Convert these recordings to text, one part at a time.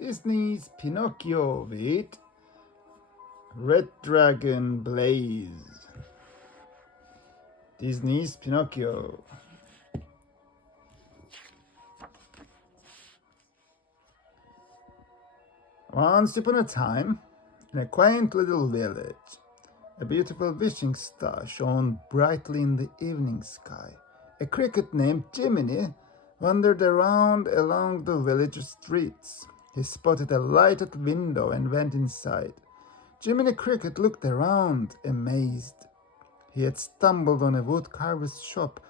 Disney's Pinocchio with Red Dragon Blaze. Disney's Pinocchio. Once upon a time, in a quaint little village, a beautiful wishing star shone brightly in the evening sky. A cricket named Jiminy wandered around along the village streets. He spotted a lighted window and went inside. Jiminy Cricket looked around, amazed. He had stumbled on a woodcarver's shop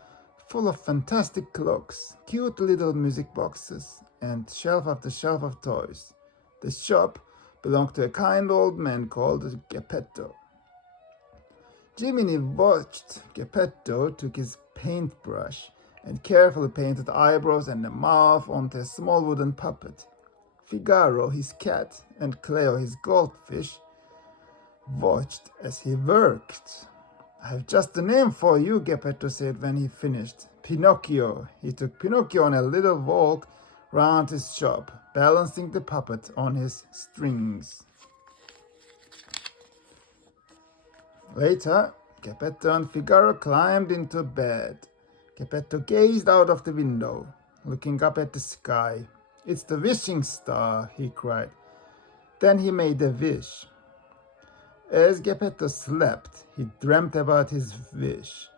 full of fantastic clocks, cute little music boxes, and shelf after shelf of toys. The shop belonged to a kind old man called Geppetto. Jiminy watched Geppetto took his paintbrush and carefully painted eyebrows and a mouth onto a small wooden puppet. Figaro, his cat, and Cleo, his goldfish, watched as he worked. "I have just a name for you," Geppetto said when he finished. "Pinocchio." He took Pinocchio on a little walk round his shop, balancing the puppet on his strings. Later, Geppetto and Figaro climbed into bed. Geppetto gazed out of the window, looking up at the sky. "It's the wishing star," he cried. Then he made a wish. As Geppetto slept, he dreamt about his wish.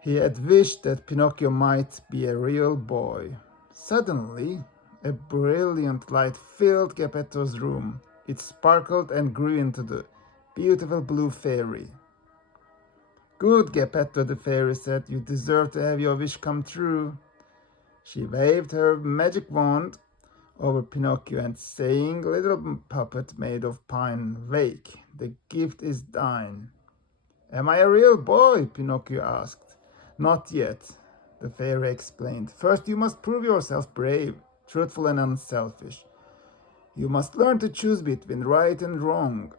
He had wished that Pinocchio might be a real boy. Suddenly, a brilliant light filled Geppetto's room. It sparkled and grew into the beautiful blue fairy. "Good, Geppetto," the fairy said. "You deserve to have your wish come true." She waved her magic wand over Pinocchio and saying, "Little puppet made of pine, wake, the gift is thine." "Am I a real boy?" Pinocchio asked. "Not yet," the fairy explained. "First you must prove yourself brave, truthful and unselfish. You must learn to choose between right and wrong."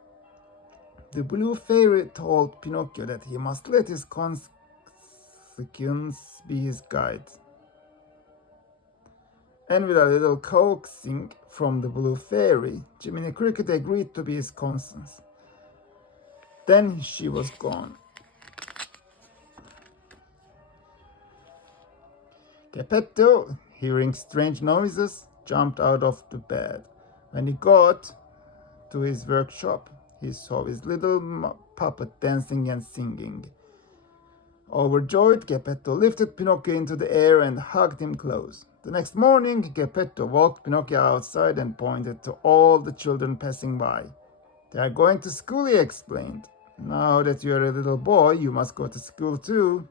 The blue fairy told Pinocchio that he must let his conscience be his guide. And with a little coaxing from the blue fairy, Jiminy Cricket agreed to be his conscience. Then she was gone. Geppetto, hearing strange noises, jumped out of the bed. When he got to his workshop, he saw his little puppet dancing and singing. Overjoyed, Geppetto lifted Pinocchio into the air and hugged him close. The next morning, Geppetto walked Pinocchio outside and pointed to all the children passing by. "They are going to school," he explained. "Now that you are a little boy, you must go to school too."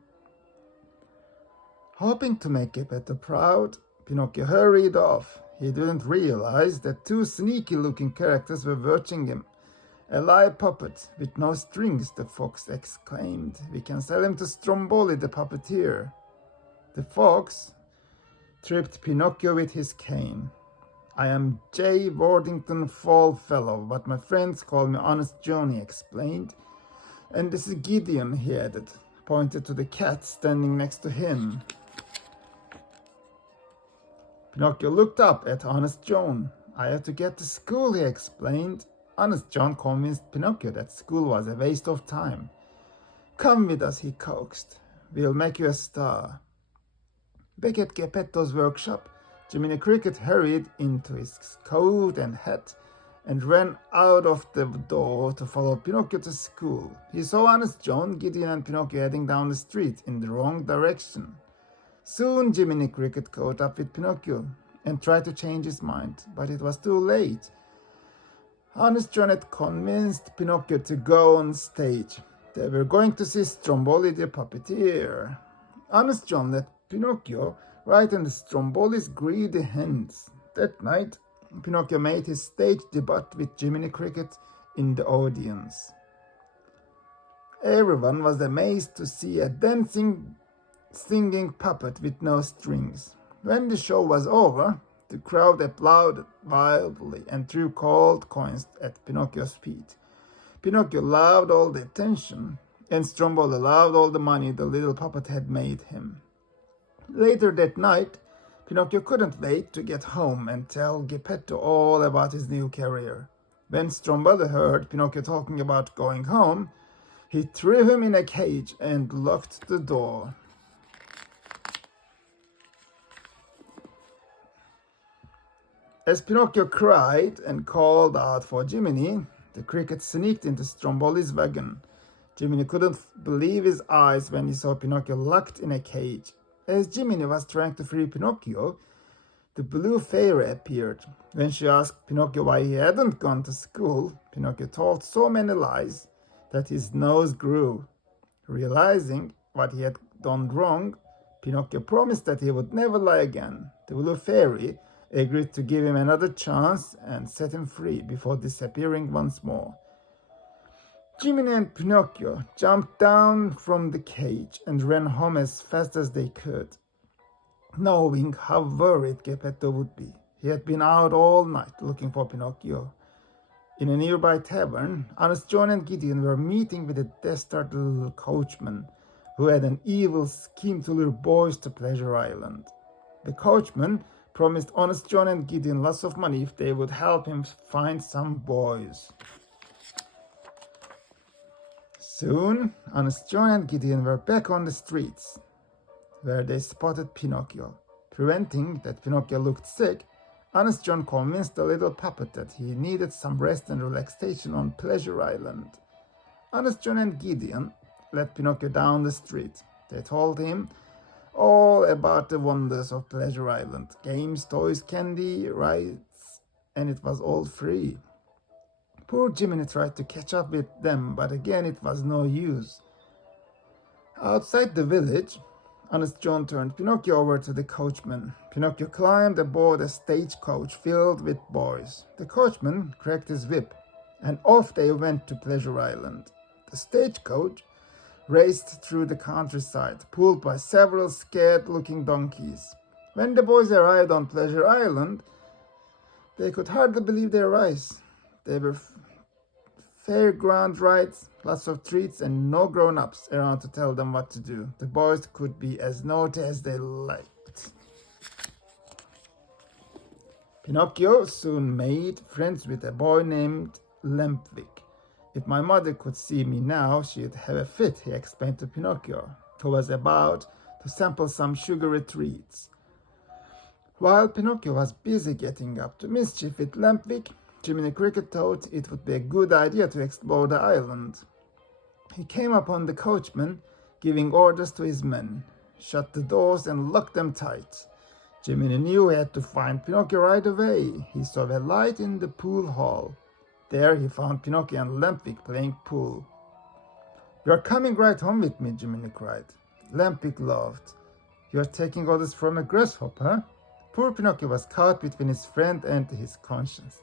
Hoping to make Geppetto proud, Pinocchio hurried off. He didn't realize that two sneaky-looking characters were watching him. "A live puppet with no strings," the fox exclaimed. "We can sell him to Stromboli, the puppeteer." The fox tripped Pinocchio with his cane. "I am J. Worthington Fallfellow, but my friends call me Honest John," he explained. "And this is Gideon," he added, pointed to the cat standing next to him. Pinocchio looked up at Honest John. "I have to get to school," he explained. Honest John convinced Pinocchio that school was a waste of time. "Come with us," he coaxed. "We'll make you a star." Back at Geppetto's workshop, Jiminy Cricket hurried into his coat and hat and ran out of the door to follow Pinocchio to school. He saw Honest John, Gideon, and Pinocchio heading down the street in the wrong direction. Soon Jiminy Cricket caught up with Pinocchio and tried to change his mind, but it was too late. Honest John had convinced Pinocchio to go on stage. They were going to see Stromboli the puppeteer. Honest John let Pinocchio right in the Stromboli's greedy hands. That night, Pinocchio made his stage debut with Jiminy Cricket in the audience. Everyone was amazed to see a dancing, singing puppet with no strings. When the show was over, the crowd applauded wildly and threw cold coins at Pinocchio's feet. Pinocchio loved all the attention, and Stromboli loved all the money the little puppet had made him. Later that night, Pinocchio couldn't wait to get home and tell Geppetto all about his new career. When Stromboli heard Pinocchio talking about going home, he threw him in a cage and locked the door. As Pinocchio cried and called out for Jiminy, the cricket sneaked into Stromboli's wagon. Jiminy couldn't believe his eyes when he saw Pinocchio locked in a cage. As Jiminy was trying to free Pinocchio, the blue fairy appeared. When she asked Pinocchio why he hadn't gone to school, Pinocchio told so many lies that his nose grew. Realizing what he had done wrong, Pinocchio promised that he would never lie again. The blue fairy agreed to give him another chance and set him free before disappearing once more. Jiminy and Pinocchio jumped down from the cage and ran home as fast as they could, knowing how worried Geppetto would be. He had been out all night looking for Pinocchio. In a nearby tavern, Honest John and Gideon were meeting with a desperate little coachman who had an evil scheme to lure boys to Pleasure Island. The coachman promised Honest John and Gideon lots of money if they would help him find some boys. Soon, Honest John and Gideon were back on the streets, where they spotted Pinocchio. Preventing that Pinocchio looked sick, Honest John convinced the little puppet that he needed some rest and relaxation on Pleasure Island. Honest John and Gideon led Pinocchio down the street. They told him all about the wonders of Pleasure Island. Games, toys, candy, rides, and it was all free. Poor Jiminy tried to catch up with them, but again it was no use. Outside the village, Honest John turned Pinocchio over to the coachman. Pinocchio climbed aboard a stagecoach filled with boys. The coachman cracked his whip, and off they went to Pleasure Island. The stagecoach raced through the countryside, pulled by several scared-looking donkeys. When the boys arrived on Pleasure Island, they could hardly believe their eyes. There were fairground rides, lots of treats, and no grown-ups around to tell them what to do. The boys could be as naughty as they liked. Pinocchio soon made friends with a boy named Lampwick. If my mother could see me now, she'd have a fit, he explained to Pinocchio, who was about to sample some sugary treats. While Pinocchio was busy getting up to mischief with Lampwick, Jiminy Cricket thought it would be a good idea to explore the island. He came upon the coachman, giving orders to his men, shut the doors and locked them tight. Jiminy knew he had to find Pinocchio right away. He saw a light in the pool hall. There he found Pinocchio and Lampwick playing pool. "You are coming right home with me," Jiminy cried. Lampwick laughed. "You are taking orders from a grasshopper?" Poor Pinocchio was caught between his friend and his conscience.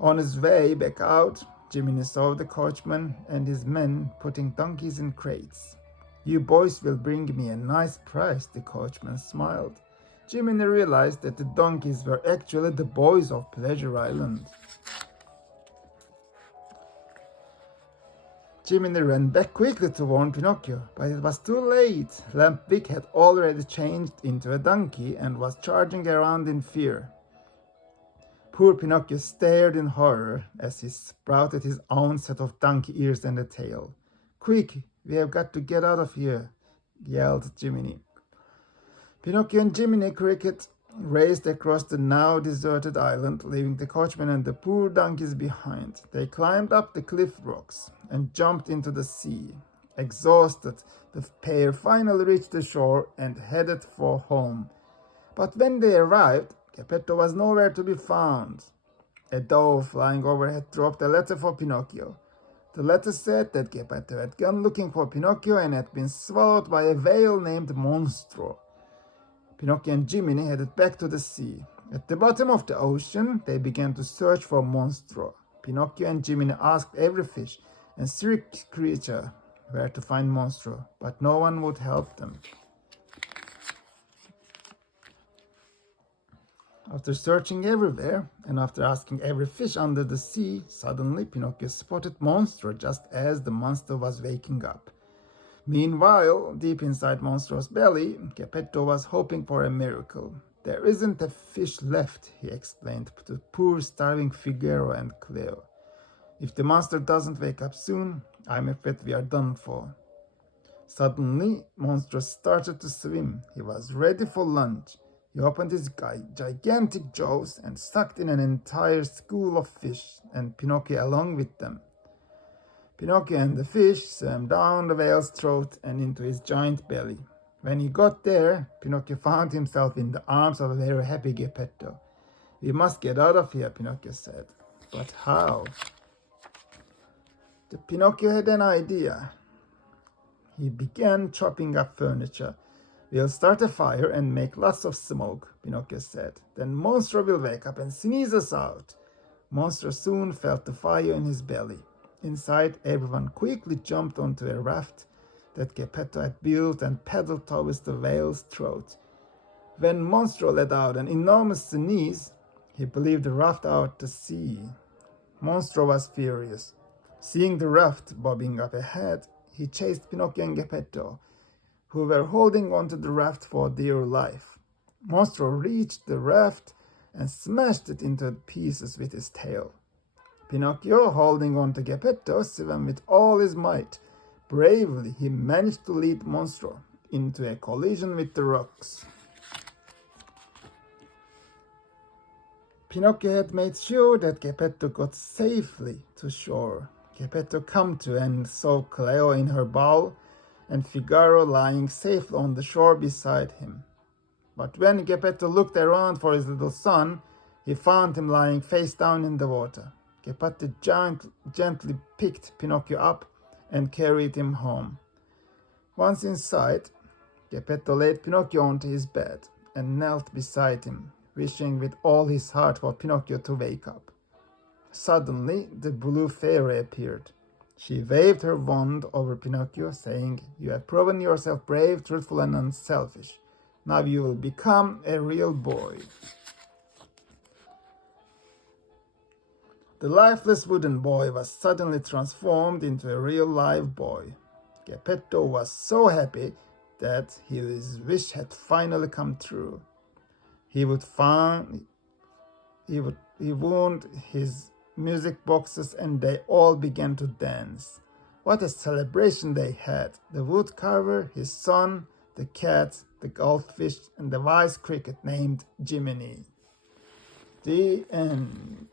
On his way back out, Jiminy saw the coachman and his men putting donkeys in crates. "You boys will bring me a nice prize," the coachman smiled. Jiminy realized that the donkeys were actually the boys of Pleasure Island. Jiminy ran back quickly to warn Pinocchio, but it was too late. Lampwick had already changed into a donkey and was charging around in fear. Poor Pinocchio stared in horror as he sprouted his own set of donkey ears and a tail. "Quick, we have got to get out of here," yelled Jiminy. Pinocchio and Jiminy Cricket raced across the now deserted island, leaving the coachman and the poor donkeys behind. They climbed up the cliff rocks and jumped into the sea. Exhausted, the pair finally reached the shore and headed for home. But when they arrived, Geppetto was nowhere to be found. A dove flying overhead dropped a letter for Pinocchio. The letter said that Geppetto had gone looking for Pinocchio and had been swallowed by a whale named Monstro. Pinocchio and Jiminy headed back to the sea. At the bottom of the ocean, they began to search for Monstro. Pinocchio and Jiminy asked every fish and sea creature where to find Monstro, but no one would help them. After searching everywhere, and after asking every fish under the sea, suddenly Pinocchio spotted Monstro just as the monster was waking up. Meanwhile, deep inside Monstro's belly, Geppetto was hoping for a miracle. There isn't a fish left, he explained to poor starving Figaro and Cleo. If the monster doesn't wake up soon, I'm afraid we are done for. Suddenly, Monstro started to swim. He was ready for lunch. He opened his gigantic jaws and sucked in an entire school of fish, and Pinocchio along with them. Pinocchio and the fish swam down the whale's throat and into his giant belly. When he got there, Pinocchio found himself in the arms of a very happy Geppetto. We must get out of here, Pinocchio said. But how? The Pinocchio had an idea. He began chopping up furniture. We'll start a fire and make lots of smoke, Pinocchio said. Then Monstro will wake up and sneeze us out. Monstro soon felt the fire in his belly. Inside, everyone quickly jumped onto a raft that Geppetto had built and paddled towards the whale's throat. When Monstro let out an enormous sneeze, he believed the raft out to sea. Monstro was furious. Seeing the raft bobbing up ahead, he chased Pinocchio and Geppetto, who were holding onto the raft for dear life. Monstro reached the raft and smashed it into pieces with his tail. Pinocchio, holding on to Geppetto, swam with all his might. Bravely, he managed to lead Monstro into a collision with the rocks. Pinocchio had made sure that Geppetto got safely to shore. Geppetto came to and saw Cleo in her bowl and Figaro lying safely on the shore beside him. But when Geppetto looked around for his little son, he found him lying face down in the water. Geppetto gently picked Pinocchio up and carried him home. Once inside, Geppetto laid Pinocchio onto his bed and knelt beside him, wishing with all his heart for Pinocchio to wake up. Suddenly, the blue fairy appeared. She waved her wand over Pinocchio, saying, "You have proven yourself brave, truthful, and unselfish. Now you will become a real boy." The lifeless wooden boy was suddenly transformed into a real live boy. Geppetto was so happy that his wish had finally come true. He wound his music boxes and they all began to dance. What a celebration they had! The woodcarver, his son, the cat, the goldfish, and the wise cricket named Jiminy. The end.